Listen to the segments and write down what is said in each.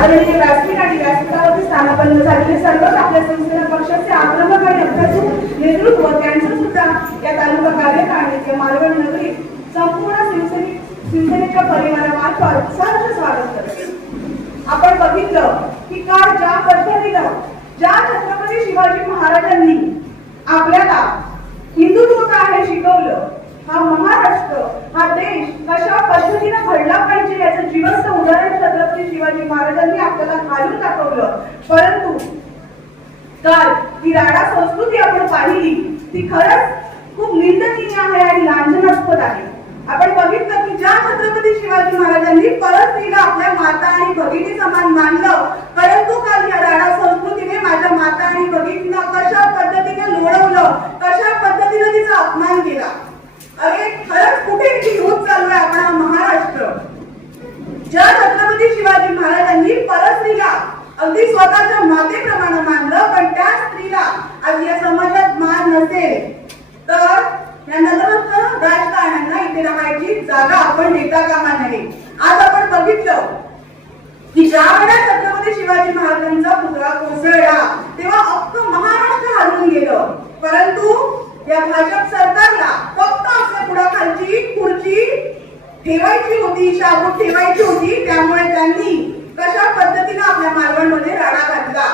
आदरणीय व्यासपीठ आणि व्यासपीठावरती स्थानापन्न झालेले सर्वच आपल्या संस्थेला पक्षाचे आक्रमक आणि अभ्यासू नेतृत्व त्यांचं सुद्धा या तालुका कार्यकारिणीत या मालवण नगरीत संपूर्ण शिवसैनिक शिवसेनेच्या परिवारामार्फत सहर्ष स्वागत करते. आपण बघितलं की काळ ज्या पद्धतीनं ज्या छत्रपती शिवाजी महाराजांनी आपल्याला हिंदुत्व काय हे शिकवलं हा महाराष्ट्र हा देश कशा पद्धतीनं घडला पाहिजे जिवंत उदाहरण छत्रपती शिवाजी महाराजांनी आपल्याला घालून दाखवलं. परंतु काल ती राडा संस्कृती आपण पाहिली ती खरंच खूप निंदनीय आहे आणि लांछनास्पद आहे. आपण बघितलं की ज्या छत्रपती शिवाजी महाराजांनी परत तिला आपल्या माता आणि भगिनी समान मानलं परंतु काल या राडा संस्कृतीने माझ्या माता आणि भगिनीला कशा पद्धतीने लोळवलं कशा पद्धतीने तिचा अपमान केला? अरे खरंच कुठे किती होत चालू आहे आपला महाराष्ट्र ज्या छत्रपती शिवाजी महाराजांनी परस्त्रीला अगदी स्वतःच्या मातेप्रमाणे मानलं पण त्या स्त्रीला आज या समाजात मान नसेल. तर या नगरस्थ राजकारण्यांना इथे राहायची जागा आपण देता कामा नये. आज आपण बघितलं की ज्या वेळेला छत्रपती शिवाजी महाराजांचा पुतळा कोसळला तेव्हा अख्खं महाराष्ट्र हरवून गेलं. परंतु या भाजपचा सरकारला फक्त आपल्या पुढाखालची खुर्ची ठेवायची होती शाबूत ठेवायची होती त्यामुळे त्यांनी कशा पद्धतीने आपल्या मालवणमध्ये राडा घातला.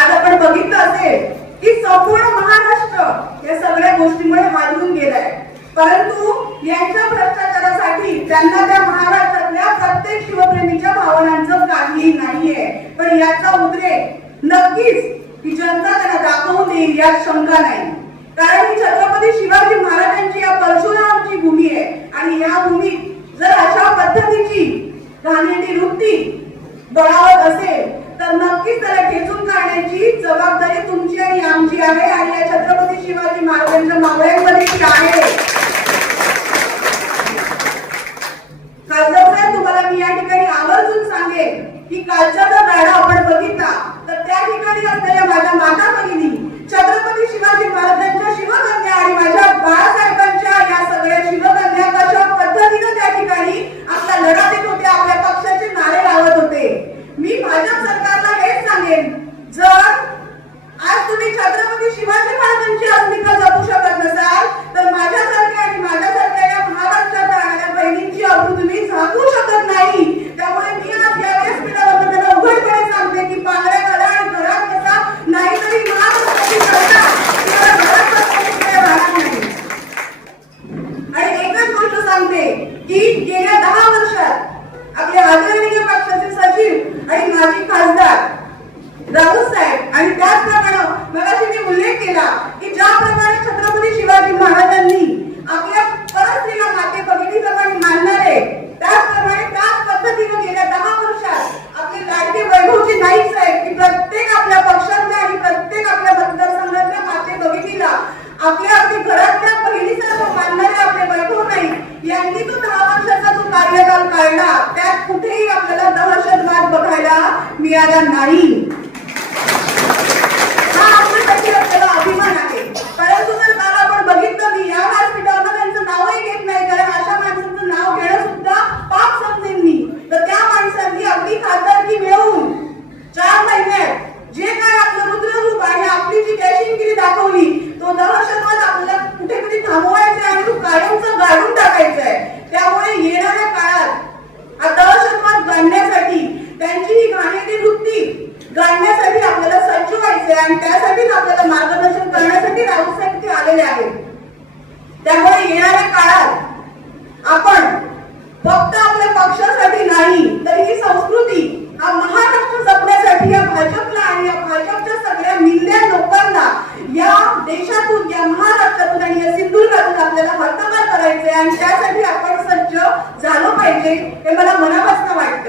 आज आपण बघितलं असेल की संपूर्ण महाराष्ट्र या सगळ्या गोष्टीमुळे हादरून गेलाय. परंतु यांच्या भ्रष्टाचारासाठी त्यांना त्या महाराष्ट्रातल्या प्रत्येक शिवप्रेमीच्या भावनांचं काही नाहीये. पण याचा उद्रेक नक्कीच ही जनता त्यांना दाखवून देईल यात शंका नाही. कारण ही छत्रपती शिवाजी महाराजांची या परशुरामची भूमी आहे. आणि या भूमीत जर अशा पद्धतीची घाणेरडी वृत्ती बळावत असेल तर नक्कीच त्याला खेचून काढण्याची जबाबदारी तुमची आणि आमची आहे आणि या छत्रपती शिवाजी महाराजांच्या मागण्यांमध्ये ती आहे. खासदार तुम्हाला मी या ठिकाणी आवर्जून सांगेन की कालच्या alguien केला की ज्याप्रमाणे छत्रपती शिवाजी महाराजांनी आपल्या परस्त्रीला माते भगिनीप्रमाणे मानणारे त्याचप्रमाणे त्याच पद्धतीने गेल्या दहा वर्षात आपले लाडके वैभवजी नाईक साहेब की प्रत्येक आपल्या पक्षातल्या आणि प्रत्येक आपल्या मतदारसंघातल्या माते भगिनीला आपल्या अगदी घरातल्या बहिणीसारखं मानणारे आपले वैभव नाईक यांनी तो दहा वर्षाचा जो कार्यकाल काढला त्यात कुठेही आपल्याला दहशतवाद बघायला मिळाला नाही हा आपल्यासाठी आपल्याला अभिमान आहे परंतु जर काल आपण बघितलं की या व्यासपीठावर त्यांचं नावही घेत नाही कारण अशा माणसाचं नाव घेणं सुद्धा पाप समजेन मी तर त्या माणसांनी अगदी खासदारकी मिळवून चार महिन्यात जे काय आपलं रुद्ररूप आणि आपली जी देशिंगिरी दाखवली तो दहशतवाद आपल्याला कुठेतरी थांबवायचा आहे आणि तो कायमचा गाडून टाकायचा आहे त्यामुळे येणाऱ्या काळात हा दहशतवाद गाडण्यासाठी त्यांची ही घाणेरडी वृत्ती गाडण्यासाठी आपल्याला सज्ज व्हायचे करण्यासाठीच आपल्याला मार्गदर्शन करण्यासाठी राऊत साहेब आलेले आहेत. त्यामुळे येणाऱ्या काळात आपण फक्त आपल्या पक्षासाठी नाही तर ही संस्कृती हा महाराष्ट्र जपण्यासाठी या भाजपला आणि या भाजपच्या सगळ्या मिल्ल्या लोकांना या देशातून या महाराष्ट्रातून आणि या सिंधुदुर्गातून आपल्याला हद्दपार करायचे आणि त्यासाठी आपण सज्ज झालो पाहिजे हे मला मनापासून वाटतं.